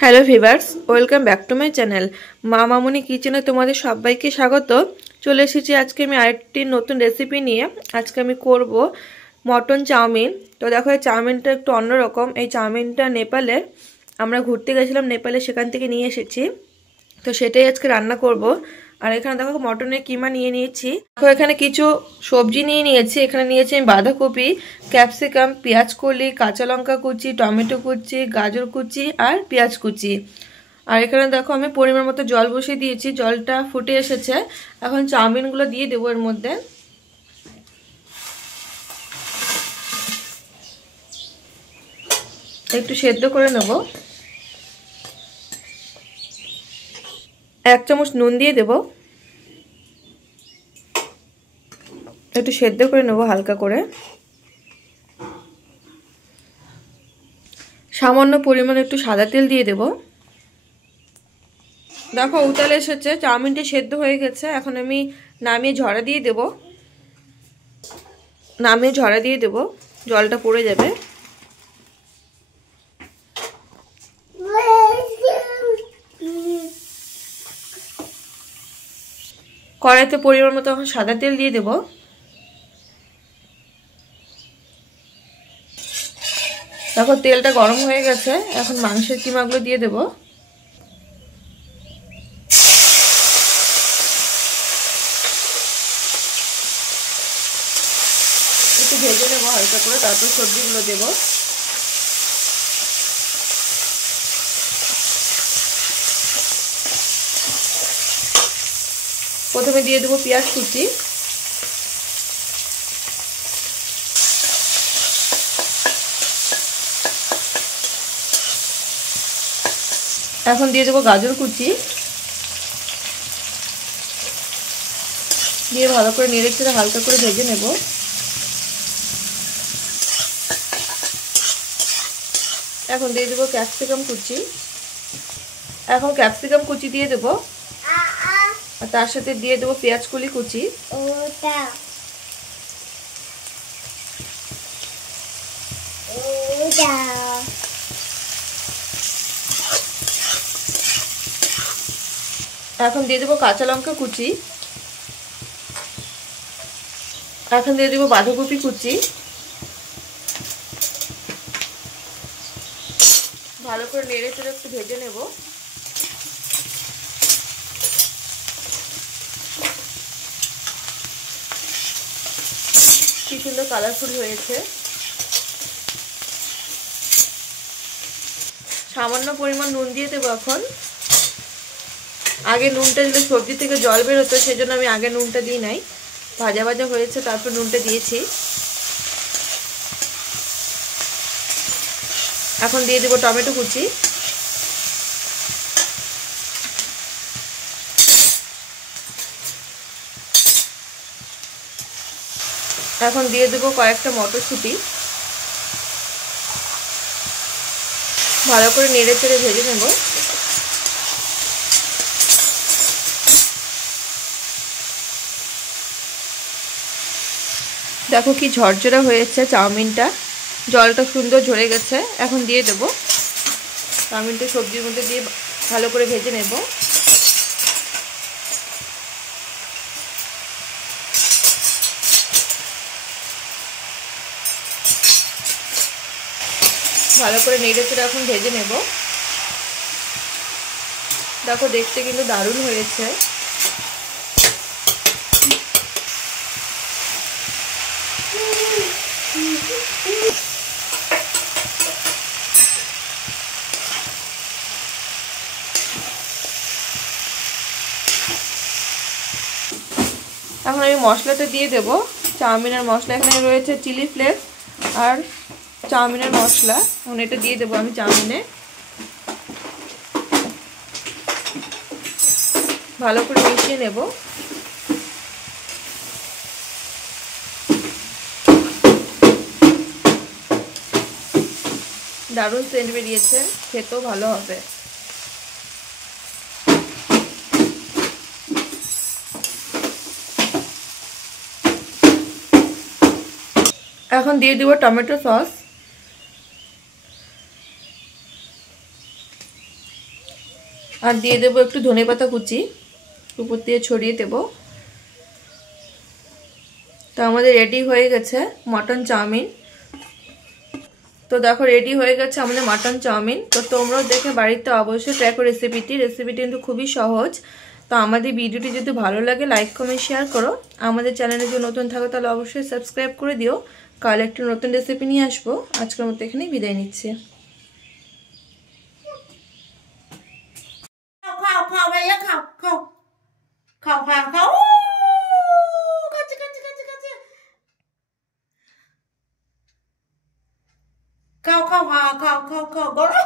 Hello viewers, welcome back to my channel মা মামুনি কিচেনে তোমাদের সবাইকে স্বাগত। চলে এসেছি আজকে আমি আরেকটি নতুন রেসিপি নিয়ে। আজকে আমি করব মটন চাউমিন। তো দেখো, এই চাউমিনটা একটু অন্যরকম। এই চাউমিনটা নেপালের, আমরা ঘুরতে গেছিলাম নেপালে, সেখান থেকে নিয়ে এসেছি। তো সেটাই আজকে রান্না করব। আর এখানে দেখো মটনের কিমা নিয়ে নিয়েছি। তো এখানে কিছু সবজি নিয়ে নিয়েছি। এখানে নিয়েছি আমি বাঁধাকপি, ক্যাপসিকাম, পেঁয়াজ কলি, কাঁচা লঙ্কা কুচি, টমেটো কুচি, গাজর কুচি আর পেঁয়াজ কুচি। আর এখানে দেখো আমি পরিমাণ মতো জল বসিয়ে দিয়েছি, জলটা ফুটে এসেছে। এখন চাউমিনগুলো দিয়ে দেবো এর মধ্যে। একটু সেদ্ধ করে নেব। 1 চামচ নুন দিয়ে দেব। একটু সেদ্ধ করে নেব হালকা করে। সামান্য পরিমাণে একটু সাদা তেল দিয়ে দেব। দেখো উতাল এসেছে, চাউমিনটি সেদ্ধ হয়ে গেছে। এখন আমি নামিয়ে ঝরা দিয়ে দেব। জলটা পড়ে যাবে। কড়াইতে পরিমাণ মতো এখন সাদা তেল দিয়ে দেব। দেখো তেলটা গরম হয়ে গেছে। এখন মাংসের কিমাগুলো দিয়ে দেব। একটু ভেজে নেবো হালকা করে, তারপর সবজিগুলো দেব। প্রথমে দিয়ে দেবো পেঁয়াজ কুচি। এখন দিয়ে দেবো গাজর কুচি। দিয়ে ভালো করে নেড়ে চেড়ে হালকা করে ভেজে নেব। এখন দিয়ে দেবো ক্যাপসিকাম কুচি। দিয়ে দেবো। আর তার সাথে দিয়ে দেবো পেঁয়াজ কলি কুচি। এখন দিয়ে দেবো কাঁচা লঙ্কা কুচি। এখন দিয়ে দেবো বাঁধাকপি কুচি। ভালো করে নেড়ে চেড়ে একটু ভেজে নেব। কি সুন্দর কালারফুল হয়েছে। সামান্য পরিমাণ নুন দিয়ে দেবো এখন। আগে নুনটা দিলে সবজি থেকে জল বেরোতো, সেজন্য আমি আগে নুনটা দিই নাই। ভাজা ভাজা হয়েছে তারপর নুনটা দিয়েছি। এখন দিয়ে দেবো টমেটো কুচি। এখন দিয়ে দেবো কয়েকটা মটরশুঁটি। ভালো করে নেড়ে চেড়ে ভেজে নেব। দেখো কি ঝরঝরা হয়েছে চাউমিনটা, জলটা সুন্দর ঝরে গেছে। এখন দিয়ে দেবো চাউমিনটা সবজির মধ্যে দিয়ে ভালো করে ভেজে নেব। ভালো করে নেড়ে চেড়ে এখন ভেজে নেব। দেখো দেখতে কিন্তু দারুণ হয়েছে। এখন আমি মশলাটা দিয়ে দেব। চাউমিনের মশলা এখানে রয়েছে চিলি ফ্লেক্স আর চাউমিনের মশলা। এখন এটা দিয়ে দেবো আমি চাউমিনে। ভালো করে মিশিয়ে নেব। দারুণ সেন্ট বেরিয়েছে, খেতেও ভালো হবে। এখন দিয়ে দেবো টমেটো সস। আর দিয়ে দেবো একটু ধনেপাতা কুচি, উপর দিয়ে ছড়িয়ে দেব। তো আমাদের রেডি হয়ে গেছে মটন চাউমিন। তো দেখো রেডি হয়ে গেছে আমাদের মটন চাউমিন। তো তোমরাও দেখে বাড়িতে অবশ্যই ট্রাই করো রেসিপিটি কিন্তু খুবই সহজ। তো আমাদের ভিডিওটি যদি ভালো লাগে লাইক কমেন্ট শেয়ার করো। আমাদের চ্যানেলে যদি নতুন থাকো তাহলে অবশ্যই সাবস্ক্রাইব করে দিও। কাল একটা নতুন রেসিপি নিয়ে আসবো। আজকের মতো এখানেই বিদায় নিচ্ছি। খাও খাও ভাইয়া খাও খাও খাও খাও খাও কাছে কাছে কাছে কাছে খাও খাও খাও খাও খাও খাও